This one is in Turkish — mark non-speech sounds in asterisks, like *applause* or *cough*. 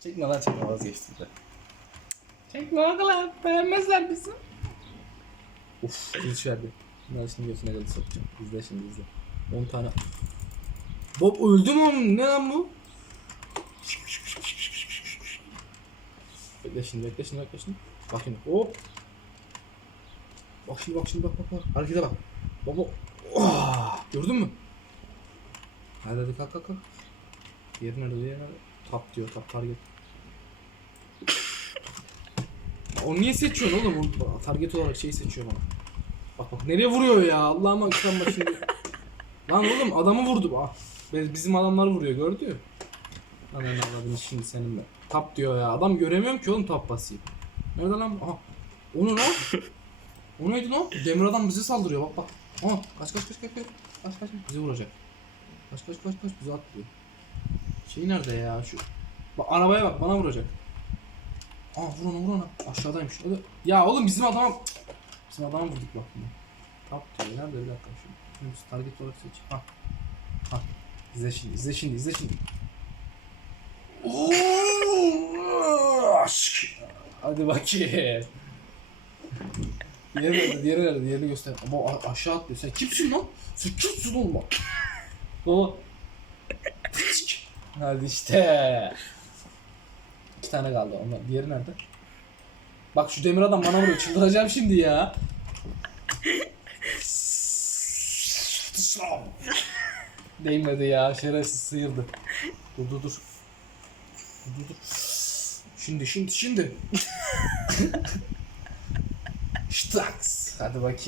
Çekme lan çekme vazgeçtim de. Çekme oğlum beğenmezler bizi. Uf kılıç verdi. Bunları şimdi göğsüne kadar sokacağım. İzle şimdi izle. 10 tane. Bob öldü mü oğlum? Ne lan bu? Bekle şimdi bekle şimdi bekle şimdi. Bak şimdi hop. Bak şimdi bak şimdi bak bak bak. Harekete bak. Baba. Oh! Gördün mü? Hadi hadi kalk kalk kalk. Diğeri nerede diğeri nerede? Tap diyor tap target. *laughs* Onu niye seçiyorsun oğlum? Target olarak şeyi seçiyor bana. Bak bak nereye vuruyor ya? Allah'ım akşam bak şimdi. *laughs* Lan oğlum adamı vurdu. Ah. Bizim adamlar vuruyor gördü mü? Lan ben avradını şimdi senin de. Tap diyor ya. Adam göremiyorum ki oğlum tap basayım. Nerede lan? Aha. O ne lan? O neydi lan? Demir adam bize saldırıyor bak bak. Aha kaç kaç kaç kaç kaç. Kaç kaç bizi vuracak. Kaç kaç kaç kaç bizi atlıyor. Şey nerede ya şu? Bak arabaya bak bana vuracak. Aa vur onu vur onu. Aşağıdaymış. Hadi. Ya oğlum bizim adama bizim adama vurduk bak bunu. Tap diyor. Nerede bir dakika. Şunu biz target olarak seç. Ha. Ha. İzle şimdi, izle şimdi, izle şimdi. Aşk. Hadi bakayım. Diğeri nerede? Diğeri nerede? Diğerini göster. Ama aşağı atlıyor. Sen kimsin lan? Sen kimsin oğlum bak? Baba. Hadi işte. İki tane kaldı. Onlar. Diğeri nerede? Bak şu demir adam bana vuruyor. Çıldıracağım şimdi ya. Değmedi ya. Şerefsiz sıyırdı. Dur dur dur. Dur dur. Şimdi şimdi şimdi. *laughs* Ştaks. Hadi bakayım.